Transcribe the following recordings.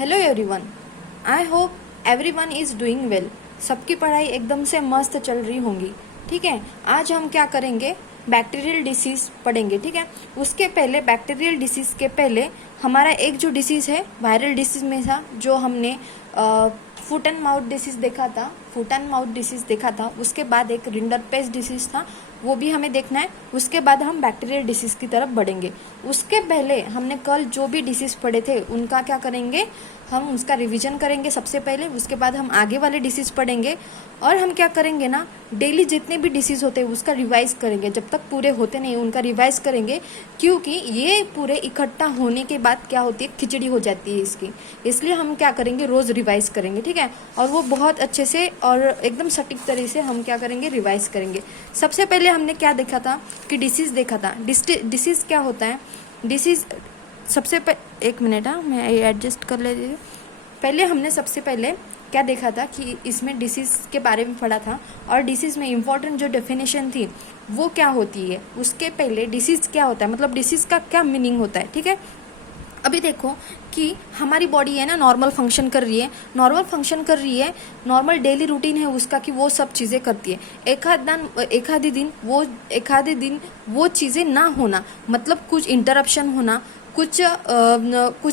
Hello everyone, I hope everyone is doing well. सबकी पढ़ाई एकदम से मस्त चल रही होंगी। ठीक है, आज हम क्या करेंगे, बैक्टीरियल डिसीज़ पढ़ेंगे। ठीक है, उसके पहले बैक्टीरियल डिसीज़ के पहले हमारा एक जो डिसीज़ है वायरल डिसीज़ में था, जो हमने फुट एंड माउथ डिसीज़ देखा था, फुट एंड माउथ डिसीज़ देखा था। उसके बाद एक रिंडरपेस्ट डिसीज़ था, वो भी हमें देखना है। उसके बाद हम बैक्टीरियल डिसीज़ की तरफ बढ़ेंगे। उसके पहले हमने कल जो भी डिसीज़ पढ़े थे उनका क्या करेंगे, हम उसका रिवीजन करेंगे सबसे पहले। उसके बाद हम आगे वाले डिसीज़ पढ़ेंगे और हम क्या करेंगे ना, डेली जितने भी डिसीज़ होते हैं उसका रिवाइज करेंगे। जब तक पूरे होते नहीं उनका रिवाइज करेंगे, क्योंकि ये पूरे इकट्ठा होने के बाद क्या होती है, खिचड़ी हो जाती है इसकी। इसलिए हम क्या करेंगे, रोज़ रिवाइज करेंगे। ठीक है, और वो बहुत अच्छे से और एकदम सटीक तरीके से हम क्या करेंगे, रिवाइज करेंगे। सबसे पहले हमने क्या देखा था कि डिसीज़ देखा था। डिसीज़ क्या होता है, डिसीज़ सबसे एक मिनट, मैं एडजस्ट कर लेती हूँ। पहले हमने सबसे पहले क्या देखा था कि इसमें डिसीज़ के बारे में पढ़ा था, और डिसीज़ में इम्पॉर्टेंट जो डेफिनेशन थी वो क्या होती है। उसके पहले डिसीज़ क्या होता है, मतलब डिसीज़ का क्या मीनिंग होता है। ठीक है, अभी देखो कि हमारी बॉडी है ना, नॉर्मल फंक्शन कर रही है, नॉर्मल डेली रूटीन है उसका कि वो सब चीज़ें करती है। एक आधे दिन वो चीज़ें ना होना, मतलब कुछ इंटरप्शन होना, कुछ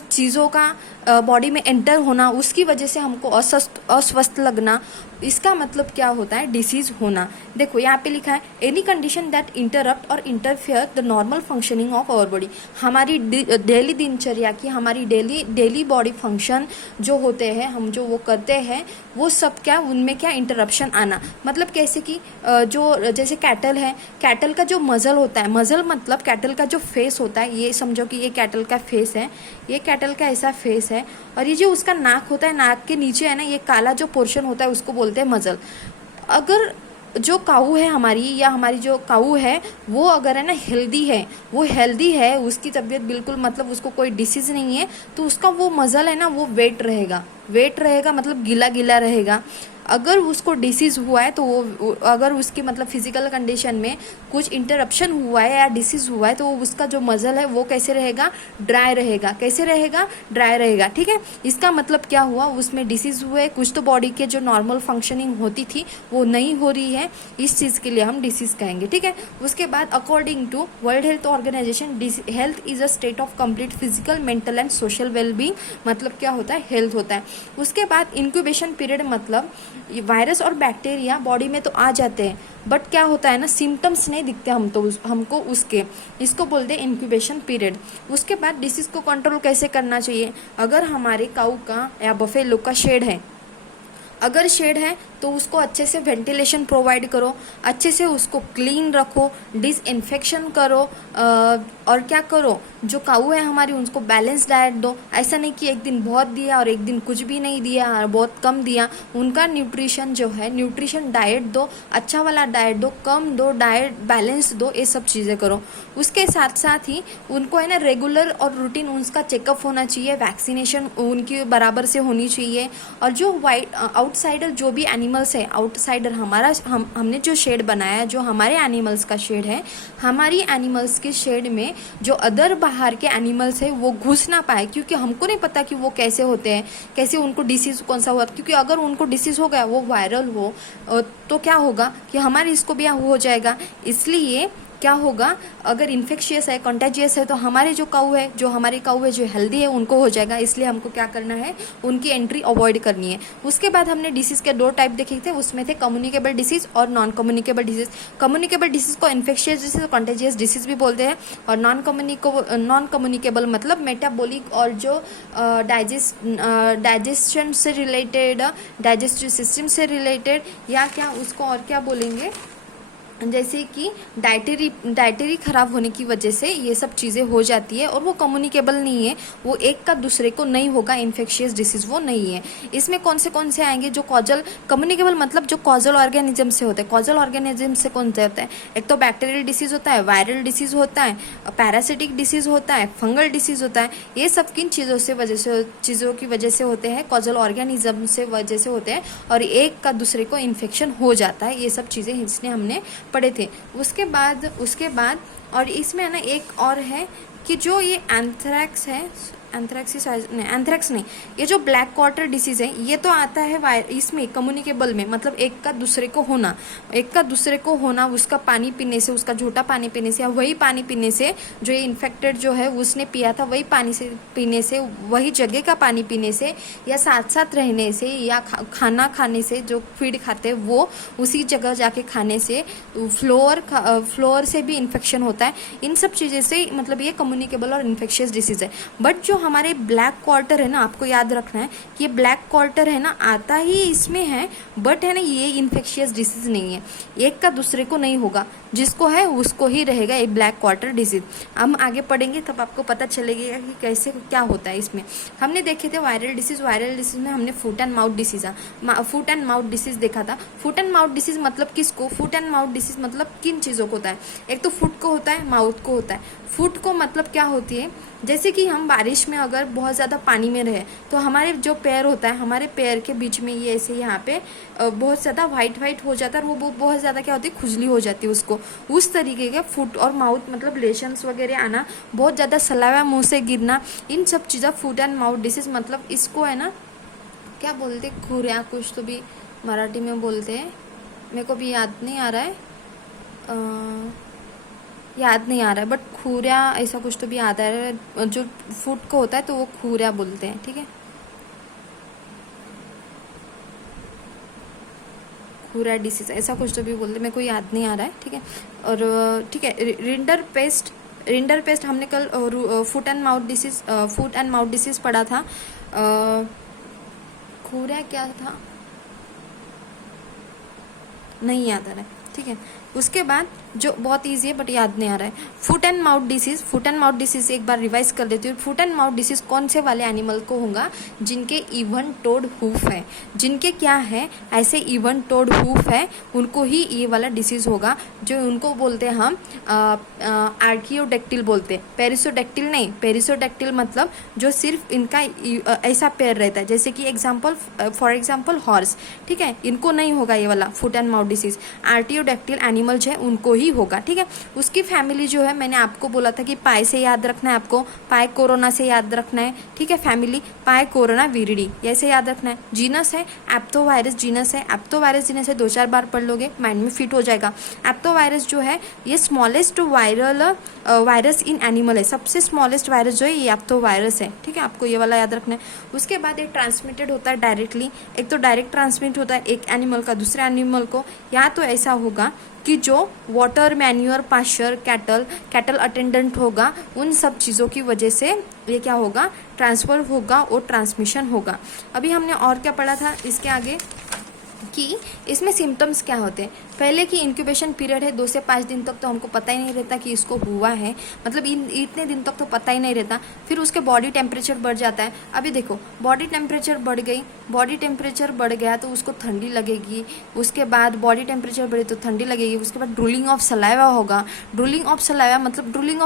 चीज़ों का बॉडी में एंटर होना, उसकी वजह से हमको अस्वस्थ लगना, इसका मतलब क्या होता है, डिसीज़ होना। देखो यहाँ पे लिखा है, एनी कंडीशन दैट इंटरप्ट और interfere the normal functioning of our body. हमारी डेली दिनचर्या की, हमारी डेली बॉडी फंक्शन जो होते हैं, हम जो वो करते हैं, वो सब क्या, उनमें क्या इंटरप्शन आना। मतलब कैसे कि जो जैसे कैटल है, कैटल का जो मज़ल होता है, मज़ल मतलब कैटल का जो फेस होता है, ये समझो कि ये कैटल का फेस है, ये कैटल का ऐसा फेस है। और ये जो उसका नाक होता है, नाक के नीचे है ना, ये काला जो पोर्शन होता है उसको बोलते हैं मज़ल। अगर जो काऊ है हमारी, या हमारी जो काऊ है वो अगर है ना हेल्दी है, उसकी तबीयत बिल्कुल, मतलब उसको कोई डिसीज़ नहीं है, तो उसका वो मज़ल है ना, वो वेट रहेगा, मतलब गीला गीला रहेगा। अगर उसको डिसीज़ हुआ है तो वो, अगर उसकी मतलब फिजिकल कंडीशन में कुछ इंटरप्शन हुआ है या डिसीज़ हुआ है, तो उसका जो मज़ल है वो कैसे रहेगा, ड्राई रहेगा। ठीक है, इसका मतलब क्या हुआ, उसमें डिसीज़ हुए, कुछ तो बॉडी के जो नॉर्मल फंक्शनिंग होती थी वो नहीं हो रही है, इस चीज़ के लिए हम डिसीज़ कहेंगे। ठीक है, उसके बाद according to World Health Organization, health is a state of complete physical, mental and social wellbeing. मतलब क्या होता है, हेल्थ होता है। उसके बाद इंक्यूबेशन पीरियड, मतलब ये वायरस और बैक्टीरिया बॉडी में तो आ जाते हैं, बट क्या होता है ना, सिम्टम्स नहीं दिखते हमको उसके, इसको बोलते हैं इंक्यूबेशन पीरियड। उसके बाद डिसीज़ को कंट्रोल कैसे करना चाहिए, अगर हमारे काऊ का या बफेलो का शेड है, अगर शेड है तो उसको अच्छे से वेंटिलेशन प्रोवाइड करो, अच्छे से उसको क्लीन रखो, डिसइंफेक्शन करो, और क्या करो, जो काऊ है हमारी उनको बैलेंस डाइट दो। ऐसा नहीं कि एक दिन बहुत दिया और एक दिन कुछ भी नहीं दिया और बहुत कम दिया। उनका न्यूट्रिशन जो है, न्यूट्रिशन डाइट दो, अच्छा वाला डाइट दो, कम दो डाइट, बैलेंस दो, ये सब चीज़ें करो। उसके साथ साथ ही उनको है ना रेगुलर और रूटीन उनका चेकअप होना चाहिए, वैक्सीनेशन उनकी बराबर से होनी चाहिए। और जो आउटसाइडर जो भी एनिमल्स है, आउटसाइडर हमने जो शेड बनाया, जो हमारे एनिमल्स का शेड है, हमारी एनिमल्स के शेड में जो अदर बाहर के एनिमल्स है वो घुस ना पाए, क्योंकि हमको नहीं पता कि वो कैसे होते हैं, कैसे उनको डिसीज़ कौन सा हुआ। क्योंकि अगर उनको डिसीज़ हो गया, वो वायरल हो, तो क्या होगा कि हमारे इसको भी हो जाएगा। इसलिए क्या होगा, अगर इन्फेक्शियस है, कंटेजियस है, तो हमारे जो काऊ है जो हेल्दी है उनको हो जाएगा। इसलिए हमको क्या करना है, उनकी एंट्री अवॉइड करनी है। उसके बाद हमने डिसीज़ के 2 टाइप देखे थे, उसमें थे कम्युनिकेबल डिसीज़ और non communicable disease. Communicable disease को इन्फेक्शियस डिसीज़, कंटेजियस डिसीज़ भी बोलते हैं। और नॉन कम्युनिकेबल मतलब मेटाबॉलिक और जो डाइजेशन से रिलेटेड, डाइजेस्टिव सिस्टम से रिलेटेड, या क्या उसको और क्या बोलेंगे, जैसे कि डाइटरी खराब होने की वजह से ये सब चीज़ें हो जाती है, और वो कम्युनिकेबल नहीं है, वो एक का दूसरे को नहीं होगा, इन्फेक्शियस डिसीज़ वो नहीं है। इसमें कौन से आएंगे, जो कॉजल, कम्युनिकेबल मतलब जो कॉजल ऑर्गेनिज्म से होते हैं। कॉजल ऑर्गेनिज्म से कौन से होता है, एक तो बैक्टीरियल डिसीज़ होता है, वायरल डिसीज़ होता है, पैरासिटिक डिसीज़ होता है, फंगल डिसीज़ होता है। ये सब किन चीज़ों की वजह से होते हैं, कॉजल ऑर्गेनिज्म से वजह से होते हैं, और एक का दूसरे को इन्फेक्शन हो जाता है। ये सब चीज़ें इसने हमने पढ़े थे। उसके बाद और इसमें है ना एक और है कि जो ये एंथ्रैक्स है, एंथ्रैक्स नहीं, ये जो ब्लैक क्वार्टर डिसीज है ये तो आता है इसमें कम्युनिकेबल में, मतलब एक का दूसरे को होना उसका पानी पीने से, उसका झूठा पानी पीने से, या वही पानी पीने से जो ये इन्फेक्टेड जो है उसने पिया था वही पानी से पीने से, वही जगह का पानी पीने से, या साथ साथ रहने से, या खाना खाने से, जो फीड खाते हैं वो उसी जगह जाके खाने से, फ्लोर से भी इन्फेक्शन होता है। इन सब चीज़ें से मतलब ये कम्युनिकेबल और इन्फेक्शियस डिसीज है। बट जो हमारे ब्लैक क्वार्टर है ना, आपको याद रखना है कि ये ब्लैक क्वार्टर है ना आता ही इसमें है, बट है ना ये इन्फेक्शियस डिसीज नहीं है, एक का दूसरे को नहीं होगा, जिसको है उसको ही रहेगा एक ब्लैक क्वार्टर डिसीज। हम आगे पढ़ेंगे तब आपको पता चलेगा कि कैसे क्या होता है इसमें। हमने देखे थे वायरल डिसीज में हमने फुट एंड माउथ डिसीज देखा था। फुट एंड माउथ डिसीज मतलब किसको, फुट एंड माउथ डिसीज मतलब किन चीज़ों को होता है, एक तो फुट को होता है, माउथ को होता है। फुट को मतलब क्या होती है, जैसे कि हम बारिश में अगर बहुत ज़्यादा पानी में रहे तो हमारे जो पैर होता है, हमारे पैर के बीच में ये ऐसे यहाँ पे बहुत ज़्यादा वाइट हो जाता है, और वो बहुत ज़्यादा क्या होती है, खुजली हो जाती है उसको, उस तरीके के फुट और माउथ मतलब लेशंस वगैरह आना, बहुत ज़्यादा सलावा मुंह से गिरना, इन सब चीज़ें फुट एंड माउथ डिसीज मतलब इसको है ना क्या बोलते, खुरिया कुछ तो भी मराठी में बोलते हैं, मेरे को भी याद नहीं आ रहा है, बट खूरिया ऐसा कुछ तो भी आता है, जो फुट को होता है तो वो खूरिया बोलते हैं, ठीक है, खूरिया डिसीज ऐसा कुछ तो भी बोलते हैं, मेरे को याद नहीं आ रहा है, ठीक है। और ठीक है, रिंडर पेस्ट हमने कल फुट एंड माउथ डिसीज पढ़ा था। खूरिया क्या था नहीं याद आ रहा है, ठीक है। उसके बाद जो बहुत ईजी है बट याद नहीं आ रहा है, फुट एंड माउथ डिसीज एक बार रिवाइज कर देती हूँ। फुट एंड माउथ डिसीज कौन से वाले एनिमल को होगा, जिनके इवन टोड हूफ है, जिनके क्या है ऐसे इवन टोड हूफ है, उनको ही ये वाला डिसीज होगा, जो उनको बोलते हैं हम आर्कियोडेक्टिल बोलते हैं, पेरिसोडेक्टिल नहीं। पेरिसोडेक्टिल मतलब जो सिर्फ इनका ऐसा पैर रहता है, जैसे कि फॉर एग्जाम्पल हॉर्स, ठीक है, इनको नहीं होगा ये वाला foot and mouth disease. Artiodactyl animal जो है उनको ही होगा, ठीक है। उसकी फैमिली जो है मैंने आपको बोला था कि पाई से याद रखना है, आपको पाई कोरोना से याद रखना है, ठीक है। फैमिली पाई कोरोना विरिडी ऐसे याद रखना है। जीनस है एप्थोवायरस जीनस है 2-4 बार पढ़ लोगे माइंड में फिट हो जाएगा। एप्थोवायरस जो है ये स्मॉलेस्ट वायरस इन एनिमल है, सबसे स्मॉलेस्ट वायरस जो है ये एप्थोवायरस है, ठीक है, आपको ये वाला याद रखना है। उसके बाद एक ट्रांसमिटेड होता है डायरेक्टली, एक तो डायरेक्ट ट्रांसमिट होता है एक एनिमल का दूसरे एनिमल को, या तो ऐसा होगा कि जो water manure pasture cattle attendant होगा, उन सब चीज़ों की वजह से ये क्या होगा, ट्रांसफर होगा और ट्रांसमिशन होगा। अभी हमने और क्या पढ़ा था इसके आगे कि इसमें सिम्टम्स क्या होते हैं। पहले की इंक्यूबेशन पीरियड है 2 से 5 दिन तक, तो हमको पता ही नहीं रहता कि इसको हुआ है, मतलब इतने दिन तक तो पता ही नहीं रहता। फिर उसके बॉडी टेम्परेचर बढ़ जाता है। अभी देखो बॉडी टेम्परेचर बढ़ गया तो उसको ठंडी लगेगी, उसके बाद बॉडी टेम्परेचर बढ़े तो ठंडी लगेगी, उसके बाद ड्रूलिंग ऑफ सलाइवा होगा। ड्रूलिंग ऑफ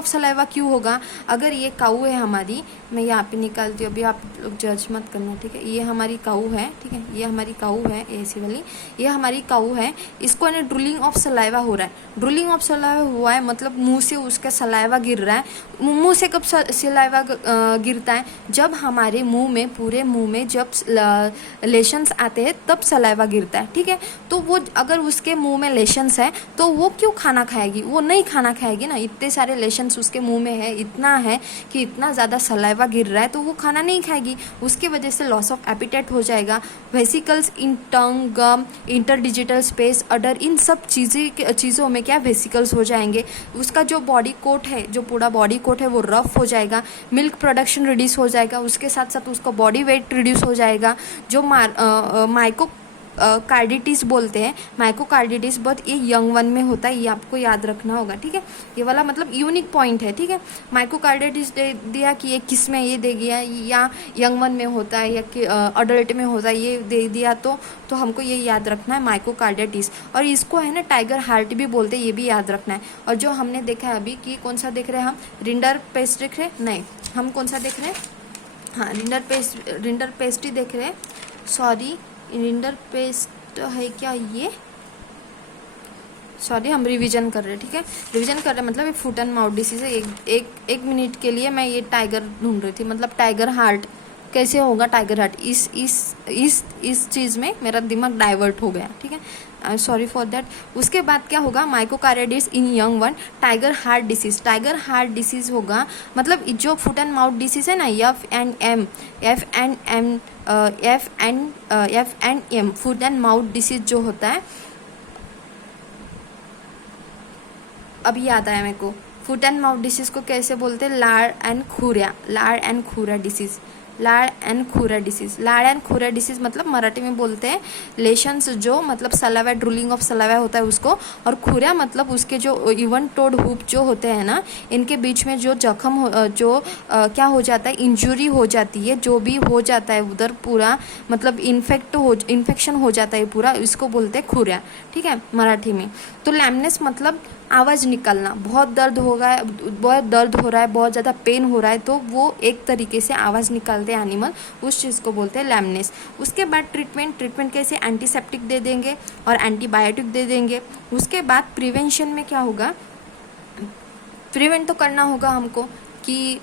सलाइवा क्यों होगा, अगर ये काऊ है हमारी, मैं यहाँ पे निकालती हूँ, अभी आप लोग जज मत करना, ठीक है। ये हमारी काऊ है, ठीक है, ये हमारी काऊ है ऐसी वाली, ये हमारी काऊ है, इसको है ड्रूलिंग ऑफ सलाइवा हो रहा है। ड्रूलिंग ऑफ सलाइवा हुआ है मतलब मुंह से उसका सलाइवा गिर रहा है। मुंह से कब सलाइवा गिरता है, जब हमारे मुंह में, पूरे मुंह में जब लेशंस आते हैं तब सलाइवा गिरता है, ठीक है। तो वो अगर उसके मुंह में लेशंस है तो वो क्यों खाना खाएगी, वो नहीं खाना खाएगी ना, इतने सारे लेशंस उसके मुंह में है, इतना है कि इतना ज़्यादा सलाइवा गिर रहा है, तो वो खाना नहीं खाएगी, उसके वजह से लॉस ऑफ एपिटाइट हो जाएगा। वेसिकल्स इन टंग, गम, इंटरडिजिटल स्पेस, अडर, इन सब चीज़ों में क्या वेसिकल्स हो जाएंगे। उसका जो बॉडी कोट है, जो पूरा बॉडी कोट है वो रफ हो जाएगा, मिल्क प्रोडक्शन रिड्यूस हो जाएगा, उसके साथ साथ उसका बॉडी वेट रिड्यूस हो जाएगा। जो माइको कार्डिटिस बोलते हैं, माइकोकार्डिटिस, बट ये यंग वन में होता है, ये आपको याद रखना होगा, ठीक है। ये वाला मतलब यूनिक पॉइंट है, ठीक है। माइकोकार्डिटिस दे दिया कि ये किस में ये दे दिया, या यंग वन में होता है या अडल्ट में होता है, ये दे दिया तो हमको ये याद रखना है माइकोकार्डिटिस। और इसको है ना टाइगर हार्ट भी बोलते हैं, ये भी याद रखना है। और जो हमने देखा है अभी कि कौन सा देख रहे हैं हम, रिंडर पेस्ट देख रहे हैं, नहीं हम कौन सा देख रहे हैं, हाँ रिंडर पेस्ट ही देख रहे हैं, सॉरी रिंडर पेस्ट है क्या ये, सॉरी, हम रिवीजन कर रहे हैं, ठीक है। रिवीजन कर रहे हैं मतलब ये फुट एंड माउथ डिसीज है। एक मिनट के लिए मैं ये टाइगर ढूंढ रही थी, मतलब टाइगर हार्ट कैसे होगा, टाइगर हार्ट, इस चीज़ में मेरा दिमाग डाइवर्ट हो गया, ठीक है, सॉरी फॉर दैट। उसके बाद क्या होगा, myocarditis in young one, tiger heart disease. Tiger heart disease होगा मतलब जो फुट एंड माउथ डिसीज है ना, F and M foot and mouth disease जो होता है, अभी याद आया मेरे को, फुट एंड माउथ डिसीज को कैसे बोलते हैं, लाड़ एंड खूरा डिसीज। लाड़ एंड खूरा डिसीज मतलब मराठी में बोलते हैं लेशंस, जो मतलब सलावा, ड्रूलिंग ऑफ सलावा होता है उसको, और खूरा मतलब उसके जो इवन टोड हुप जो होते हैं ना, इनके बीच में जो जख्म क्या हो जाता है, इंजुरी हो जाती है, जो भी हो जाता है उधर पूरा मतलब इन्फेक्शन हो जाता है पूरा, इसको बोलते हैं खूरा, ठीक है, मराठी में। तो लैमनेस मतलब आवाज़ निकलना, बहुत दर्द हो रहा है, बहुत ज़्यादा पेन हो रहा है, तो वो एक तरीके से आवाज़ निकालते हैं एनिमल, उस चीज़ को बोलते हैं लैमनेस। उसके बाद ट्रीटमेंट कैसे, एंटीसेप्टिक दे देंगे और एंटीबायोटिक दे देंगे। उसके बाद प्रिवेंशन में क्या होगा, प्रिवेंट तो करना होगा हमको कि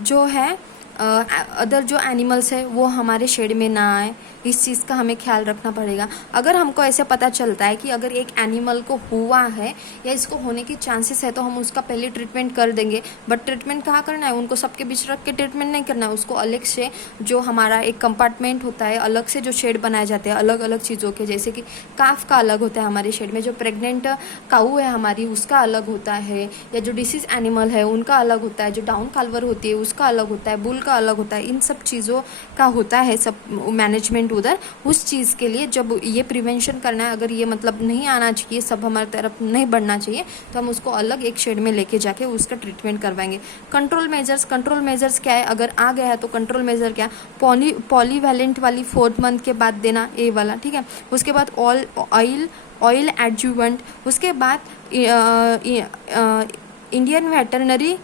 जो है अदर जो एनिमल्स है वो हमारे शेड में ना आए, इस चीज़ का हमें ख्याल रखना पड़ेगा। अगर हमको ऐसे पता चलता है कि अगर एक एनिमल को हुआ है या इसको होने की चांसेस है, तो हम उसका पहले ट्रीटमेंट कर देंगे। बट ट्रीटमेंट कहाँ करना है, उनको सबके बीच रख के ट्रीटमेंट नहीं करना है, उसको अलग से जो हमारा एक कंपार्टमेंट होता है, अलग से जो शेड बनाए जाते हैं अलग अलग चीज़ों के, जैसे कि काफ का अलग होता है हमारे शेड में, जो प्रेग्नेंट काऊ है हमारी उसका अलग होता है, या जो डिसीज एनिमल है उनका अलग होता है, जो डाउन काल्वर होती है उसका अलग होता है, बुल का अलग होता है, इन सब चीज़ों का होता है सब मैनेजमेंट उधर। उस चीज़ के लिए जब ये प्रिवेंशन करना है, अगर ये मतलब नहीं आना चाहिए, सब हमारी तरफ नहीं बढ़ना चाहिए, तो हम उसको अलग एक शेड में लेके जाके उसका ट्रीटमेंट करवाएंगे। कंट्रोल मेजर्स क्या है, अगर आ गया है तो कंट्रोल मेजर क्या, पॉलीवैलेंट वाली 4th मंथ के बाद देना, ए वाला, ठीक है। उसके बाद ऑयल एडजुवेंट। उसके बाद Indian veterinary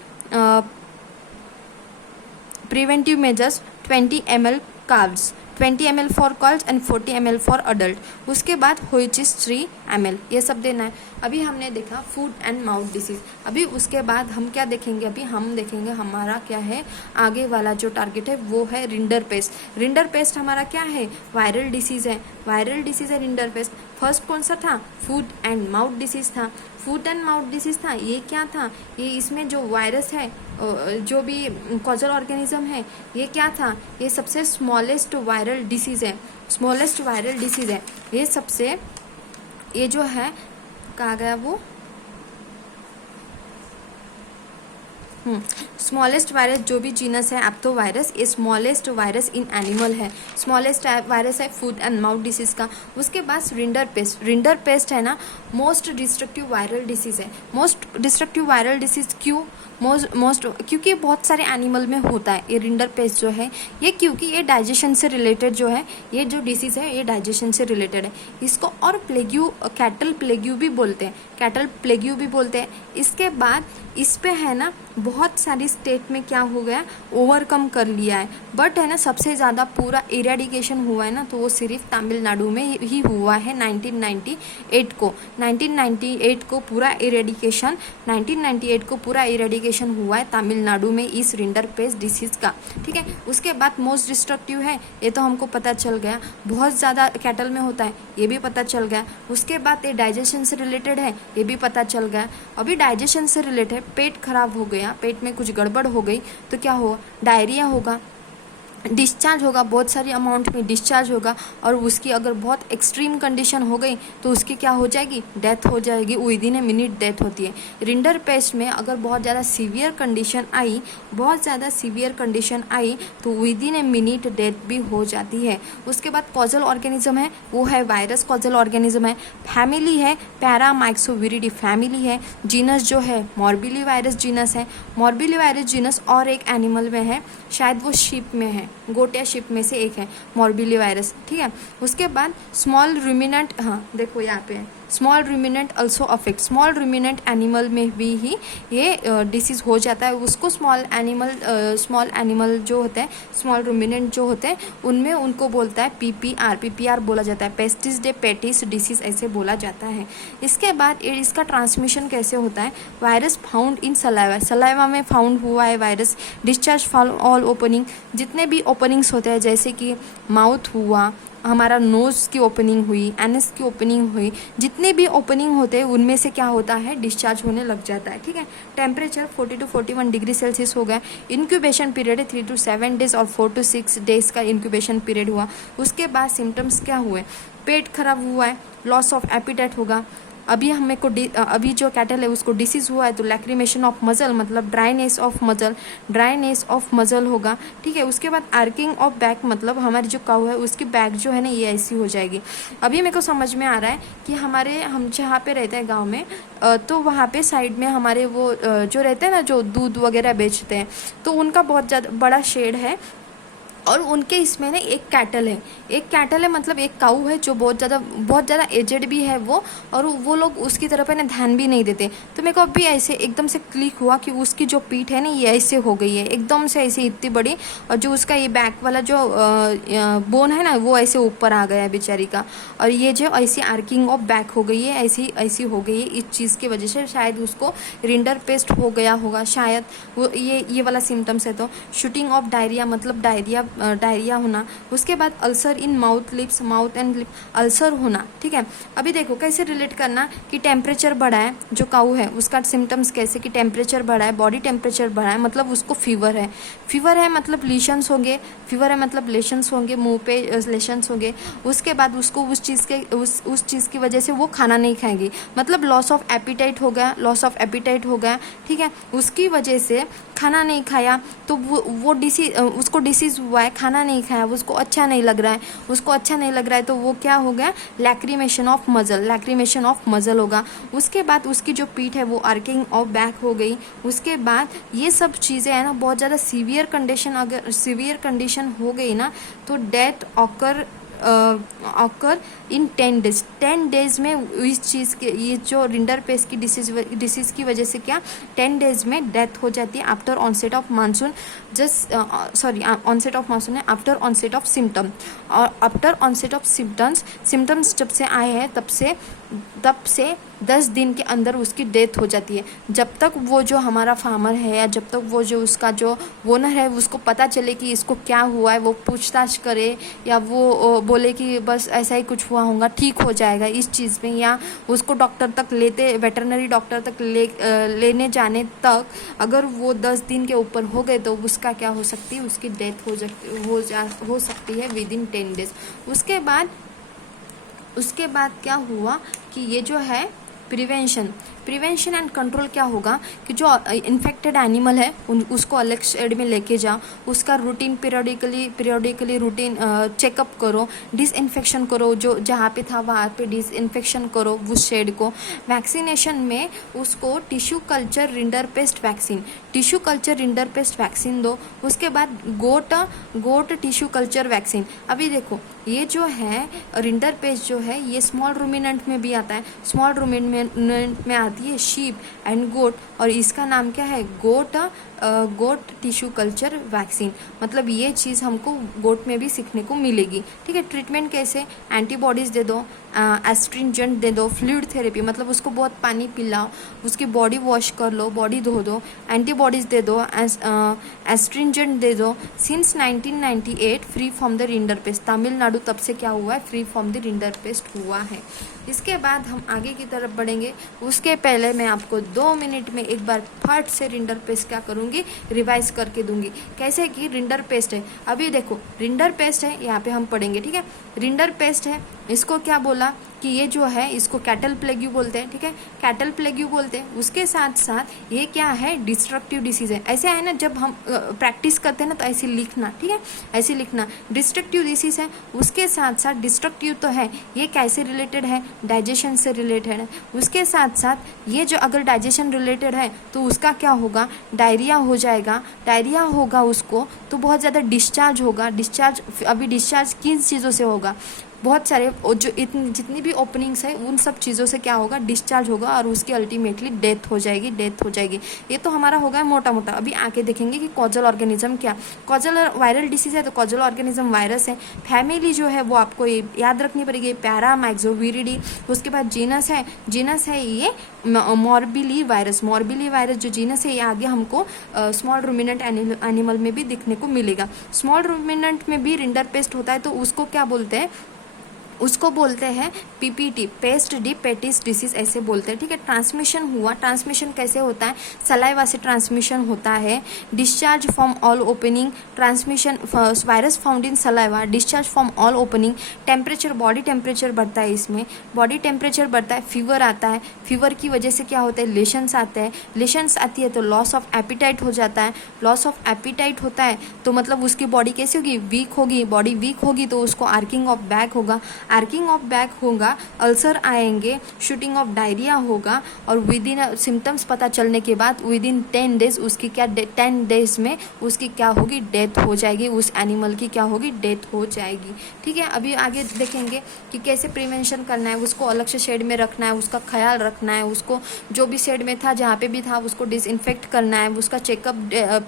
preventive measures 20 ml calves, 20 ml for calls and 40 ml for adult. उसके बाद होइचिस 3 ml, ये सब देना है। अभी हमने देखा फूट एंड माउथ डिसीज। अभी उसके बाद हम क्या देखेंगे, अभी हम देखेंगे हमारा क्या है आगे वाला जो टारगेट है वो है रिंडर पेस्ट। रिंडर पेस्ट हमारा क्या है, वायरल डिसीज है, रिंडर पेस्ट। फर्स्ट कौन सा था, फूट एंड माउथ डिसीज था। फूट एंड माउथ डिसीज था, ये क्या था, ये इसमें जो वायरस है, जो भी कॉजल ऑर्गेनिज्म है, ये क्या था, ये सबसे स्मॉलेस्ट वायरल डिसीज है, ये सबसे, ये जो है कहा गया वो स्मॉलेस्ट वायरस, जो भी जीनस है एप्थो वायरस, ये स्मॉलेस्ट वायरस इन एनिमल है, स्मॉलेस्ट वायरस है फूट एंड माउथ डिसीज का। उसके बाद रिंडर पेस्ट है ना, मोस्ट डिस्ट्रक्टिव वायरल डिसीज है। मोस्ट डिस्ट्रक्टिव वायरल डिसीज क्यों, क्योंकि बहुत सारे एनिमल में होता है ये रिंडर पेस्ट जो है, ये क्योंकि ये डाइजेशन से रिलेटेड जो है, ये जो डिसीज़ है ये डाइजेशन से रिलेटेड है। इसको और कैटल प्लेग्यू भी बोलते हैं, इसके बाद इस पे है ना बहुत सारी स्टेट में क्या हो गया, ओवरकम कर लिया है, बट है ना सबसे ज़्यादा पूरा इरेडिकेशन हुआ है ना, तो वो सिर्फ तमिलनाडु में ही हुआ है 1998 को पूरा इरेडिकेशन हुआ है तमिलनाडु में इस रिंडर पेस्ट डिसीज का, ठीक है। उसके बाद मोस्ट डिस्ट्रक्टिव है, ये तो हमको पता चल गया, बहुत ज़्यादा कैटल में होता है, ये भी पता चल गया। उसके बाद ये डाइजेशन से रिलेटेड है, ये भी पता चल गया। अभी डाइजेशन से रिलेटेड पेट खराब हो गया, पेट में कुछ गड़बड़ हो गई तो क्या होगा, डायरिया होगा, डिस्चार्ज होगा, बहुत सारी अमाउंट में डिस्चार्ज होगा, और उसकी अगर बहुत एक्सट्रीम कंडीशन हो गई तो उसकी क्या हो जाएगी, डेथ हो जाएगी, विदिन ए मिनट डेथ होती है। रिंडर पेस्ट में अगर बहुत ज़्यादा सीवियर कंडीशन आई तो विदिन ए मिनट डेथ भी हो जाती है। उसके बाद कॉजल ऑर्गेनिज्म है, वो है वायरस कॉजल ऑर्गेनिज्म है। फैमिली है पैरामाइक्सोविरिडी फैमिली है। जीनस जो है मॉर्बिलीवायरस जीनस है, मॉर्बिलीवायरस जीनस और एक एनिमल में है, शायद वो शीप में है, गोट या शिप में से एक है मॉर्बिलीवायरस, ठीक है। उसके बाद स्मॉल रूमिनेंट, हाँ देखो यहाँ पे small ruminant also affect, small ruminant animal में भी ही ये डिसीज़ हो जाता है। उसको स्मॉल एनिमल जो होते हैं, स्मॉल रूमिनेंट जो होते हैं, उनमें उनको बोलता है पीपीआर बोला जाता है, पेस्टिस डे पेटिस डिसीज ऐसे बोला जाता है। इसके बाद इसका ट्रांसमिशन कैसे होता है, virus found in saliva, saliva में फाउंड हुआ है virus, discharge from all opening, जितने भी ओपनिंग्स होते हैं जैसे कि माउथ हुआ, हमारा नोज़ की ओपनिंग हुई, एनस की ओपनिंग हुई, जितने भी ओपनिंग होते हैं उनमें से क्या होता है, डिस्चार्ज होने लग जाता है। ठीक है, टेम्परेचर 40 to 41 डिग्री सेल्सियस हो गया। इंक्यूबेशन पीरियड है 3 to 7 डेज और 4 to 6 डेज का इंक्यूबेशन पीरियड हुआ। उसके बाद सिम्टम्स क्या हुए, पेट खराब हुआ है, लॉस ऑफ एपिटाइट होगा। अभी जो कैटल है उसको डिसीज हुआ है तो लैक्रिमेशन ऑफ मजल, मतलब ड्राइनेस ऑफ मजल होगा। ठीक है, उसके बाद आर्किंग ऑफ बैक, मतलब हमारी जो काऊ है उसकी बैक जो है ना ये ऐसी हो जाएगी। अभी मेरे को समझ में आ रहा है कि हम जहाँ पे रहते हैं गांव में, तो वहाँ पे साइड में हमारे वो जो रहते हैं ना, जो दूध वगैरह बेचते हैं, तो उनका बहुत ज़्यादा बड़ा शेड है और उनके इसमें ना एक कैटल है, मतलब एक काऊ है जो बहुत ज़्यादा एजेड भी है वो, और वो लोग उसकी तरफ है ना ध्यान भी नहीं देते। तो मेरे को अभी ऐसे एकदम से क्लिक हुआ कि उसकी जो पीठ है ना ये ऐसे हो गई है, एकदम से ऐसे इतनी बड़ी, और जो उसका ये बैक वाला जो बोन है ना वो ऐसे ऊपर आ गया है बेचारी का, और ये जो ऐसी आर्किंग ऑफ बैक हो गई है, ऐसी हो गई है। इस चीज़ की वजह से शायद उसको रिंडर पेस्ट हो गया होगा, शायद वो ये वाला सिम्टम्स है। तो शूटिंग ऑफ डायरिया, मतलब डायरिया होना। उसके बाद ulcer in mouth and lip, ulcer होना। ठीक है, अभी देखो कैसे रिलेट करना कि टेम्परेचर बढ़ा है, जो काऊ है उसका सिम्टम्स कैसे कि टेम्परेचर बढ़ा है, बॉडी टेम्परेचर बढ़ा है, मतलब उसको फीवर है मतलब लेशंस होंगे, मुंह पे लेशंस होंगे। उसके बाद उसको उस चीज़ की वजह से वो खाना नहीं खाएगी, मतलब लॉस ऑफ एपिटाइट हो गया। ठीक है, उसकी वजह से खाना नहीं खाया तो उसको डिसीज़ हुआ है, खाना नहीं खाया, उसको अच्छा नहीं लग रहा है, तो वो क्या हो गया, लैक्रिमेशन ऑफ मजल होगा। उसके बाद उसकी जो पीठ है वो आर्किंग ऑफ बैक हो गई। उसके बाद ये सब चीज़ें है ना, बहुत ज़्यादा सीवियर कंडीशन हो गई ना, तो डेथ ऑकर इन 10 डेज में इस चीज़ के, ये जो रिंडर पेस्ट की डिसीज़ की वजह से क्या 10 डेज में डेथ हो जाती है after onset of monsoon, onset of monsoon है आफ्टर ऑनसेट ऑफ सिम्टम, और आफ्टर ऑनसेट ऑफ सिम्टम्स जब से आए हैं तब से 10 दिन के अंदर उसकी डेथ हो जाती है। जब तक वो जो हमारा फार्मर है या जब तक वो जो उसका जो ओनर है उसको पता चले कि इसको क्या हुआ है, वो पूछताछ करे या वो बोले कि बस ऐसा ही कुछ हुआ होगा, ठीक हो जाएगा इस चीज़ में, या उसको डॉक्टर तक वेटरनरी डॉक्टर तक लेने जाने तक अगर वो 10 दिन के ऊपर हो गए तो उसका क्या हो सकती है, उसकी डेथ हो सकती है विद इन 10 डेज। उसके बाद क्या हुआ कि ये जो है प्रिवेंशन एंड कंट्रोल क्या होगा कि जो इन्फेक्टेड एनिमल है उसको अलग शेड में लेके जाओ, उसका रूटीन पीरियोडिकली रूटीन चेकअप करो, डिसइंफेक्शन करो, जो जहाँ पे था वहाँ पे डिसइंफेक्शन करो उस शेड को। वैक्सीनेशन में उसको tissue culture rinder paste vaccine दो। उसके बाद गोट टिश्यू कल्चर वैक्सीन। अभी देखो ये जो है रिंडर पेस्ट जो है ये स्मॉल रूमिनेंट में भी आता है, स्मॉल रूमिनेंट में आती है शीप एंड गोट, और इसका नाम क्या है, गोट टिश्यू कल्चर वैक्सीन। मतलब ये चीज़ हमको गोट में भी सीखने को मिलेगी। ठीक है, ट्रीटमेंट कैसे, एंटीबॉडीज़ दे दो, एस्ट्रिंजेंट दे दो, फ्लूइड थेरेपी मतलब उसको बहुत पानी पिलाओ, उसकी बॉडी वॉश कर लो, बॉडी धो दो, एंटीबॉडीज़ दे दो, एस्ट्रिंजेंट दे दो। Since 1998 free from the rinder paste, Tamil Nadu तब से क्या हुआ है, free from the rinder paste हुआ है। इसके बाद हम आगे की तरफ बढ़ेंगे, उसके पहले मैं आपको 2 मिनट में एक बार फट से रिंडर पेस्ट क्या करूँगी, रिवाइज करके दूंगी। कैसे कि रिंडर पेस्ट है, अभी देखो रिंडर पेस्ट है, यहाँ पे हम पढ़ेंगे। ठीक है, रिंडर पेस्ट है, इसको क्या बोला कि ये जो है इसको कैटल प्लेग्यू बोलते हैं। ठीक है, कैटल प्लेग्यू बोलते हैं। उसके साथ साथ ये क्या है, डिस्ट्रक्टिव डिसीज है। ऐसे है ना, जब हम प्रैक्टिस करते हैं ना तो ऐसे लिखना, ठीक है, ऐसे लिखना, डिस्ट्रक्टिव डिसीज है। उसके साथ साथ डिस्ट्रक्टिव तो है, ये कैसे रिलेटेड है, डाइजेशन से रिलेटेड है। उसके साथ साथ ये जो अगर डाइजेशन रिलेटेड है तो उसका क्या होगा, डायरिया हो जाएगा। डायरिया होगा उसको तो बहुत ज़्यादा डिस्चार्ज होगा। अभी डिस्चार्ज किन चीज़ों से होगा, बहुत सारे जो जितनी भी ओपनिंग्स है उन सब चीज़ों से क्या होगा, डिस्चार्ज होगा और उसकी अल्टीमेटली डेथ हो जाएगी। ये तो हमारा हो गया मोटा मोटा। अभी आके देखेंगे कि कॉजल ऑर्गेनिज्म क्या, कॉजल वायरल डिसीज है तो कॉजल ऑर्गेनिज्म वायरस है। फैमिली जो है वो आपको याद रखनी पड़ेगी, पैरामाइक्सोविरिडी। उसके बाद जीनस है ये मॉर्बिली वायरस जो जीनस है ये आगे हमको स्मॉल रूमिनेंट एनिमल में भी दिखने को मिलेगा। स्मॉल रूमिनेंट में भी रिंडरपेस्ट होता है तो उसको क्या बोलते हैं, उसको बोलते हैं PPT, peste des petits disease ऐसे बोलते हैं। ठीक है, ट्रांसमिशन कैसे होता है, सलाइवा से ट्रांसमिशन होता है। Discharge from all opening, transmission virus found in saliva, discharge from all opening. Temperature, body temperature बढ़ता है, इसमें बॉडी टेम्परेचर बढ़ता है, फीवर आता है, फीवर की वजह से क्या होता है, लेशंस आते हैं, लेशंस आती है तो लॉस ऑफ एपिटाइट हो जाता है, लॉस ऑफ एपिटाइट होता है तो मतलब उसकी बॉडी कैसी होगी, वीक होगी, बॉडी वीक होगी तो उसको आर्किंग ऑफ बैक होगा, आर्किंग ऑफ बैक होगा, अल्सर आएंगे, शूटिंग ऑफ डायरिया होगा और विद इन सिम्टम्स पता चलने के बाद विद इन 10 डेज उसकी क्या 10 डेज में उसकी क्या होगी, डेथ हो जाएगी, उस एनिमल की क्या होगी, डेथ हो जाएगी। ठीक है, अभी आगे देखेंगे कि कैसे प्रिवेंशन करना है, उसको अलग से शेड में रखना है, उसका ख्याल रखना है, उसको जो भी शेड में था जहाँ पे भी था उसको डिसइंफेक्ट करना है, उसका चेकअप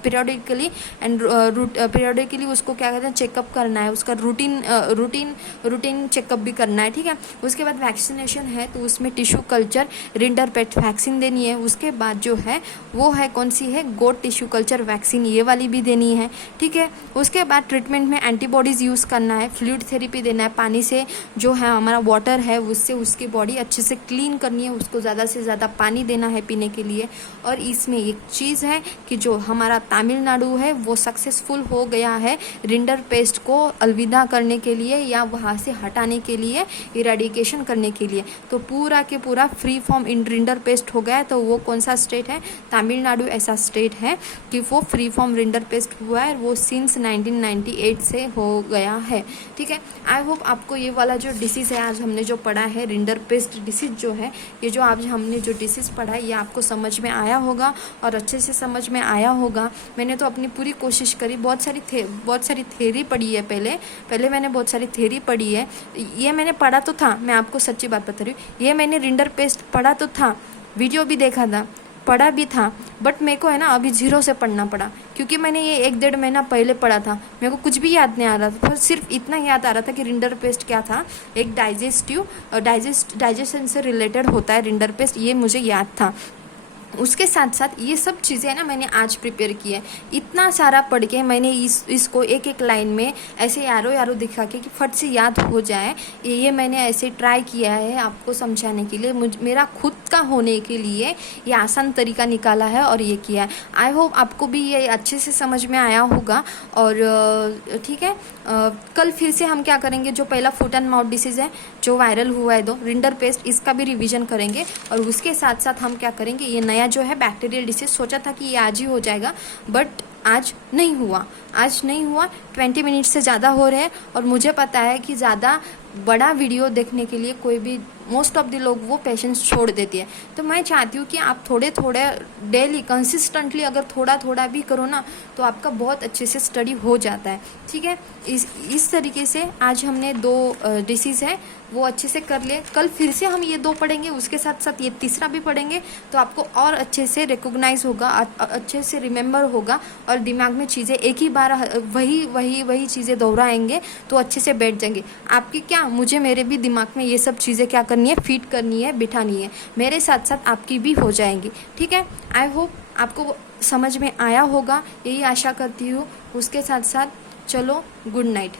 पीरियोडिकली पीरियोडिकली उसको क्या कहते हैं, चेकअप करना है, उसका रूटीन चेकअप भी करना है। ठीक है, उसके बाद वैक्सीनेशन है तो उसमें टिश्यू कल्चर रिंडरपेस्ट वैक्सीन देनी है। उसके बाद जो है वो है कौन सी है, गोट टिश्यू कल्चर वैक्सीन, ये वाली भी देनी है। ठीक है, उसके बाद ट्रीटमेंट में एंटीबॉडीज़ यूज़ करना है, फ्लूइड थेरेपी देना है, पानी से जो है हमारा वाटर है उससे उसकी बॉडी अच्छे से क्लीन करनी है, उसको ज़्यादा से ज़्यादा पानी देना है पीने के लिए। और इसमें एक चीज़ है कि जो हमारा तमिलनाडु है वो सक्सेसफुल हो गया है रिंडरपेस्ट को अलविदा करने के लिए या वहाँ से हटाने के लिए, इरेडिकेशन करने के लिए। तो पूरा के पूरा फ्री फॉर्म इन रिंडरपेस्ट हो गया है। तो वो कौन सा स्टेट है, तमिलनाडु ऐसा स्टेट है कि वो फ्री फॉर्म रिंडरपेस्ट हुआ है, वो सिंस 1998 से हो गया है। ठीक है, आई होप आपको ये वाला जो डिसीज़ है आज हमने जो पढ़ा है रिंडरपेस्ट डिसीज़ जो है, ये जो आज हमने जो डिसीज़ पढ़ा है ये आपको समझ में आया होगा और अच्छे से समझ में आया होगा। मैंने तो अपनी पूरी कोशिश करी, बहुत सारी थ्योरी पढ़ी है, पहले मैंने बहुत सारी थ्योरी पढ़ी है। ये मैंने पढ़ा तो था, मैं आपको सच्ची बात बता रही हूँ, ये मैंने रिंडरपेस्ट पढ़ा तो था, वीडियो भी देखा था, पढ़ा भी था, बट मेरे को है ना अभी 0 से पढ़ना पड़ा क्योंकि मैंने ये 1-1.5 महीना पहले पढ़ा था। मेरे को कुछ भी याद नहीं आ रहा था, सिर्फ इतना याद आ रहा था कि रिंडरपेस्ट क्या था, एक डाइजेशन से रिलेटेड होता है रिंडरपेस्ट, ये मुझे याद था। उसके साथ साथ ये सब चीज़ें ना मैंने आज प्रिपेयर की है, इतना सारा पढ़ के मैंने इसको एक लाइन में ऐसे यारो दिखा के कि फट से याद हो जाए, ये मैंने ऐसे ट्राई किया है आपको समझाने के लिए, मेरा खुद का होने के लिए ये आसान तरीका निकाला है और ये किया है। आई होप आपको भी ये अच्छे से समझ में आया होगा। और ठीक है, कल फिर से हम क्या करेंगे, जो पहला फुट एंड माउथ डिसीज़ है जो वायरल हुआ है रिंडरपेस्ट, इसका भी रिवीजन करेंगे। और उसके साथ साथ हम क्या करेंगे, ये नया जो है बैक्टीरियल डिसीज, सोचा था कि ये आज ही हो जाएगा बट आज नहीं हुआ 20 मिनट से ज़्यादा हो रहे हैं। और मुझे पता है कि ज़्यादा बड़ा वीडियो देखने के लिए कोई भी मोस्ट ऑफ द लोग वो पेशेंस छोड़ देती है। तो मैं चाहती हूँ कि आप थोड़े डेली कंसिस्टेंटली अगर थोड़ा भी करो ना तो आपका बहुत अच्छे से स्टडी हो जाता है। ठीक है, इस तरीके से आज हमने 2 डिसीज़ है वो अच्छे से कर लिए। कल फिर से हम ये 2 पढ़ेंगे, उसके साथ साथ ये तीसरा भी पढ़ेंगे तो आपको और अच्छे से रिकॉग्नाइज होगा, अच्छे से रिमेंबर होगा और दिमाग में चीज़ें एक ही बार वही चीज़ें दोहराएंगे तो अच्छे से बैठ जाएंगे आपकी। क्या मुझे मेरे भी दिमाग में ये सब चीज़ें क्या करनी है, फिट करनी है, बिठानी है, मेरे साथ साथ आपकी भी हो जाएंगी। ठीक है, आई होप आपको समझ में आया होगा, यही आशा करती हूँ। उसके साथ साथ चलो, गुड नाइट।